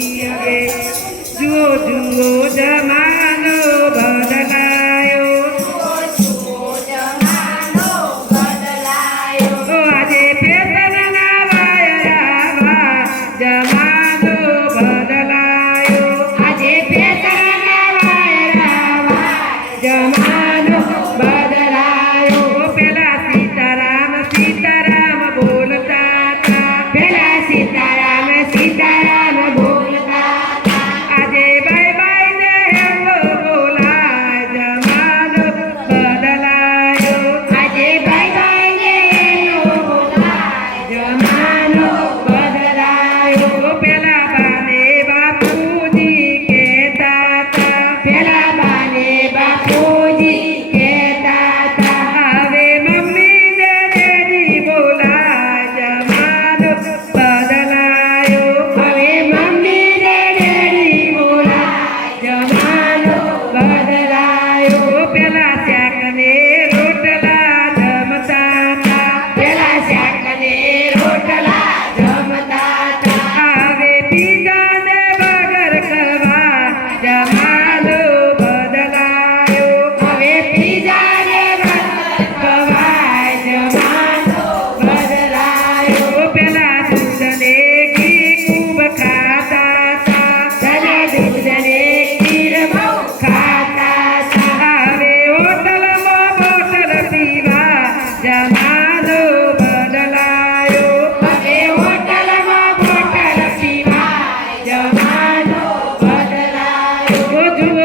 જુઓ જુઓ જમાનો બદલાયો, આજે ફેશનના વાયરામાં જમાનો બદલાયો, આજે ફેશનના વાયરામાં જમાનો બદલાયો. પેલા સીતારામ સીતારામ બોલતા હતા, પેલા સીતારામ સીતારામ બોલતા હતા. આજે બાય બાય ને હેલો બોલાય, જમાનો બદલાયો. આજે બાય બાય ને હેલો બોલાય, જમાનો બદલાયો. પેલા બાને બાપુજી કહેતા હતા, પેલા બાને બાપુજી કહેતા હતા. હવે મમ્મી ને ડેડી બોલાય, જમાનો બદલાયો. હવે મમ્મી ને ડેડી બોલાય, જમાનો બદલાયો. પેલા શાક ને રોટલા જમતા હતા, પેલા શાક ને રોટલા જમતા હતા. હવે પીઝા ને બર્ગર ખાવા, જમાનો બદલાયો. હવે પીઝા ને બર્ગર ખાવા, જમાનો બદલાયો. પેલા દૂધ ને ઘી ખૂબ ખાતા હતા, પેલા દૂધ ને ઘી બહુ ખાતા હતા. હવે હોટલમાં બોટલ પીવા, જમાનો બદલાયો. હવે હોટલમાં બોટલ પીવા, જમાનો બદલાયો. જુઓ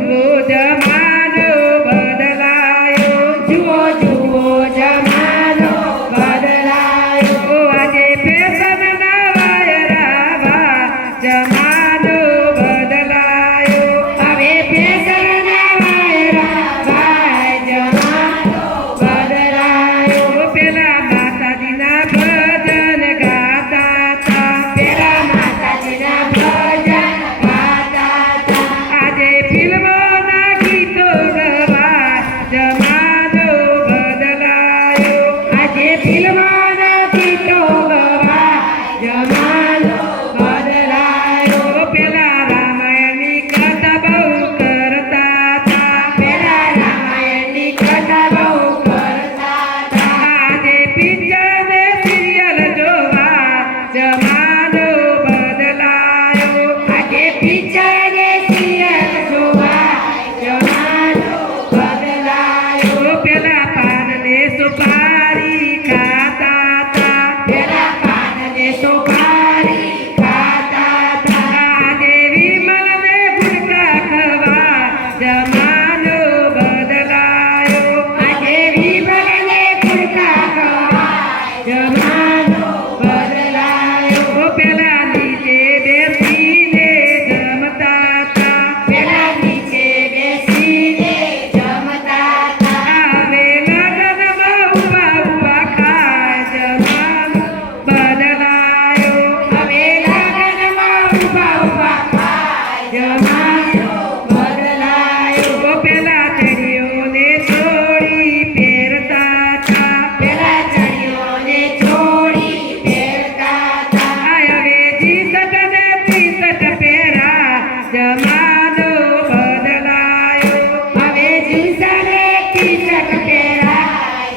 જુઓ જમાનો બદલાયો, જુઓ જુઓ જમાનો બદલાયો. આજે ફેશનના વાયરામાં જમાનો બદલાયો. હવે ફેશનના વાયરામાં જમાનો બદલાયો. પેલા માતાજીના ભજન ગાતા હતા, પેલા માતાજીના ભજન ગાતા હતા. આજે ફિલ્મોના ગીતો ગવા, જમાનો બદલાયો. આજે ફિલ્મોના ગીતો ગવા, જમાનો બદલાયો. પેલા રામાયણની કથા બહુ કરતા હતા, પેલા રામાયણની કથા બહુ કરતા હતા. આજે પિક્ચર ને સિરિયલ જોવા, જમાનો બદલાયો. આજે પિક્ચર ને સિરિયલ જોવા, જમાનો બદલાયો. પેલા પાન ને સુપારી ખાતા હતા, પેલા પાન ને સુપારી ખાતા હતા. આજે વિમલ ને ગુટકા ખાવા, જમાનો બદલાયો. આજે વિમલ ને ગુટકા ખાવા, જમાનો બદલાયો. પેલા નીચે બેસીને જમતા હતા, પેલા નીચે બેસીને જમતા હતા. હવે લગનમાં ઉભા ઉભા ખાય, જમાનો બદલાયો. હવે લગનમાં ઉભા ઉભા ખાય, જમાનો બદલાયો. પેલા ચડિયોને ચોળી પહેરતા હતા, પેલા ચડિયોને ચોળી પહેરતા હતા. હવે જી-શર્ટ ને ટી-શર્ટ પહેરા, જમાનો બદલાયો. હવે જી-શર્ટ ને ટી-શર્ટ પહેરા,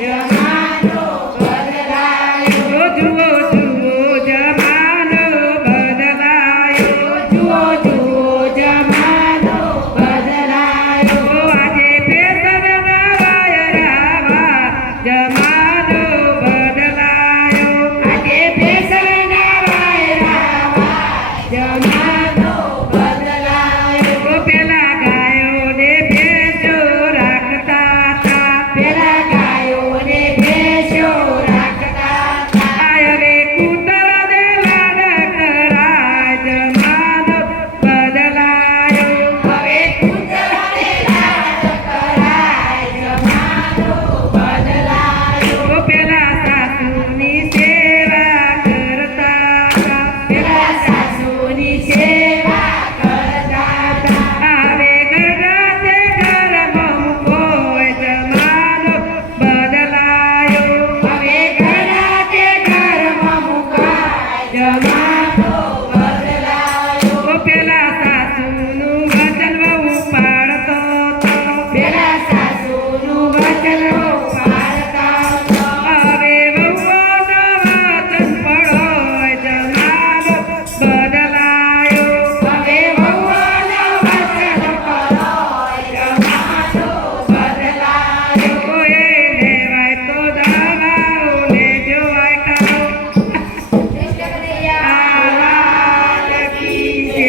જમાનો બદલાયો. જુઓ જુઓ જમાનો બદલાયો, જુઓ જુઓ જમાનો બદલાયો. આજે ફેશનના વાયરામાં જમાનો બદલાયો. આજે ફેશનના વાયરામાં જમાનો બદલાયો. પેલા ગાયોને ભેંસો રાખતા હતા, પેલા ગાયોને ભેંસો રાખતા હતા. હવે કૂતરા ને લાડ કરાય, જમાનો બદલાયો. હવે કૂતરા ને લાડ કરાય, જમાનો બદલાયો. પેલા સાસુની સેવા કરતા હતા, પેલા સાસુની સેવા કરતા હતા. હવે ઘરના તે ઘરમાં મૂકો, જમાનો બદલાયો. હવે ઘરના તે ઘરમાં મૂકો, જમાનો